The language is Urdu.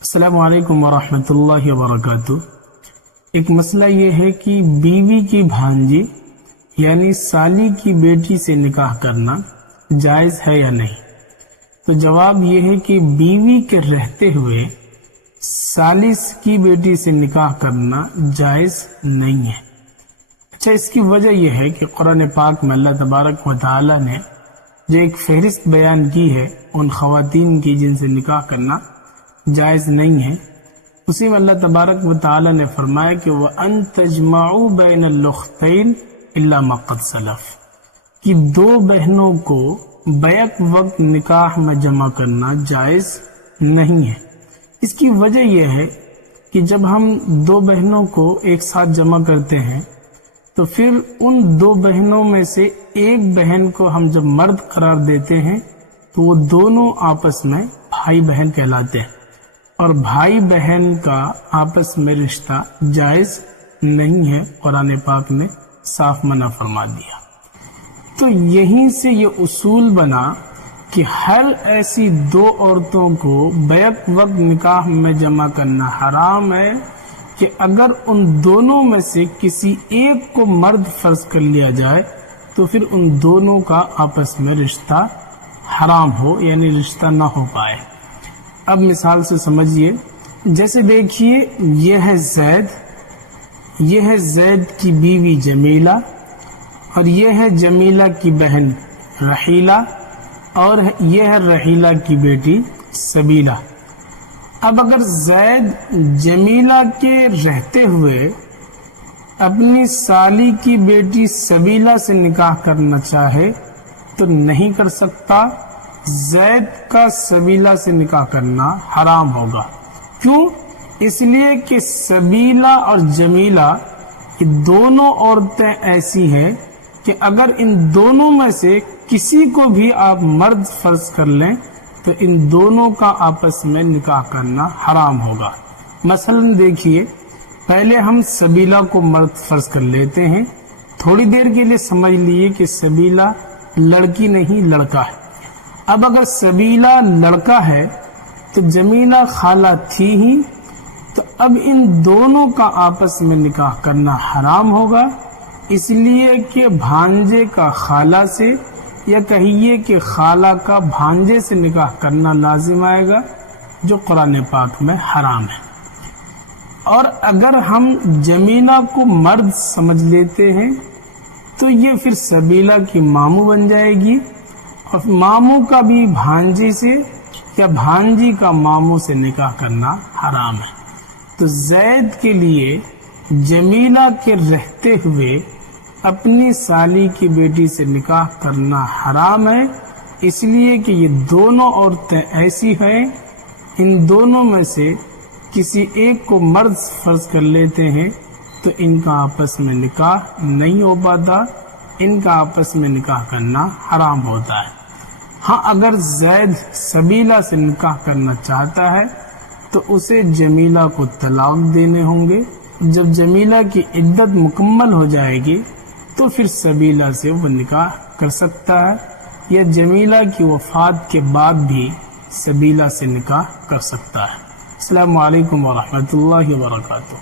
السلام علیکم ورحمۃ اللہ وبرکاتہ۔ ایک مسئلہ یہ ہے کہ بیوی کی بھانجی یعنی سالی کی بیٹی سے نکاح کرنا جائز ہے یا نہیں؟ تو جواب یہ ہے کہ بیوی کے رہتے ہوئے سالی کی بیٹی سے نکاح کرنا جائز نہیں ہے۔ اچھا، اس کی وجہ یہ ہے کہ قرآن پاک میں اللہ تبارک و تعالی نے جو ایک فہرست بیان کی ہے ان خواتین کی جن سے نکاح کرنا جائز نہیں ہے، اسی میں اللہ تبارک و تعالی نے فرمایا کہ وَأَن تَجْمَعُوا بَيْنَ الْأُخْتَيْنِ إِلَّا مَا قَدْ سَلَفَ، کہ دو بہنوں کو بیک وقت نکاح میں جمع کرنا جائز نہیں ہے۔ اس کی وجہ یہ ہے کہ جب ہم دو بہنوں کو ایک ساتھ جمع کرتے ہیں تو پھر ان دو بہنوں میں سے ایک بہن کو ہم جب مرد قرار دیتے ہیں تو وہ دونوں آپس میں بھائی بہن کہلاتے ہیں، اور بھائی بہن کا آپس میں رشتہ جائز نہیں ہے، قرآن پاک نے صاف منع فرما دیا۔ تو یہیں سے یہ اصول بنا کہ ہر ایسی دو عورتوں کو بیک وقت نکاح میں جمع کرنا حرام ہے کہ اگر ان دونوں میں سے کسی ایک کو مرد فرض کر لیا جائے تو پھر ان دونوں کا آپس میں رشتہ حرام ہو، یعنی رشتہ نہ ہو پائے۔ اب مثال سے سمجھیے، جیسے دیکھیے یہ ہے زید کی بیوی جمیلہ، اور یہ ہے جمیلہ کی بہن رحیلہ، اور یہ ہے رحیلہ کی بیٹی سبیلہ۔ اب اگر زید جمیلہ کے رہتے ہوئے اپنی سالی کی بیٹی سبیلہ سے نکاح کرنا چاہے تو نہیں کر سکتا، زید کا سبیلہ سے نکاح کرنا حرام ہوگا۔ کیوں؟ اس لیے کہ سبیلہ اور جمیلہ یہ دونوں عورتیں ایسی ہیں کہ اگر ان دونوں میں سے کسی کو بھی آپ مرد فرض کر لیں تو ان دونوں کا آپس میں نکاح کرنا حرام ہوگا۔ مثلا دیکھیے، پہلے ہم سبیلہ کو مرد فرض کر لیتے ہیں، تھوڑی دیر کے لیے سمجھ لیے کہ سبیلہ لڑکی نہیں لڑکا ہے۔ اب اگر سبیلہ لڑکا ہے تو جمیلہ خالہ تھی ہی، تو اب ان دونوں کا آپس میں نکاح کرنا حرام ہوگا، اس لیے کہ بھانجے کا خالہ سے یا کہیے کہ خالہ کا بھانجے سے نکاح کرنا لازم آئے گا، جو قرآن پاک میں حرام ہے۔ اور اگر ہم جمیلہ کو مرد سمجھ لیتے ہیں تو یہ پھر سبیلہ کی ماموں بن جائے گی، اور ماموں کا بھی بھانجی سے یا بھانجی کا ماموں سے نکاح کرنا حرام ہے۔ تو زید کے لیے جمیلہ کے رہتے ہوئے اپنی سالی کی بیٹی سے نکاح کرنا حرام ہے، اس لیے کہ یہ دونوں عورتیں ایسی ہیں، ان دونوں میں سے کسی ایک کو مرد فرض کر لیتے ہیں تو ان کا آپس میں نکاح نہیں ہو پاتا، ان کا آپس میں نکاح کرنا حرام ہوتا ہے۔ ہاں، اگر زید سبیلہ سے نکاح کرنا چاہتا ہے تو اسے جمیلہ کو طلاق دینے ہوں گے۔ جب جمیلہ کی عدت مکمل ہو جائے گی تو پھر سبیلہ سے وہ نکاح کر سکتا ہے، یا جمیلہ کی وفات کے بعد بھی سبیلہ سے نکاح کر سکتا ہے۔ السلام علیکم ورحمۃ اللہ وبرکاتہ۔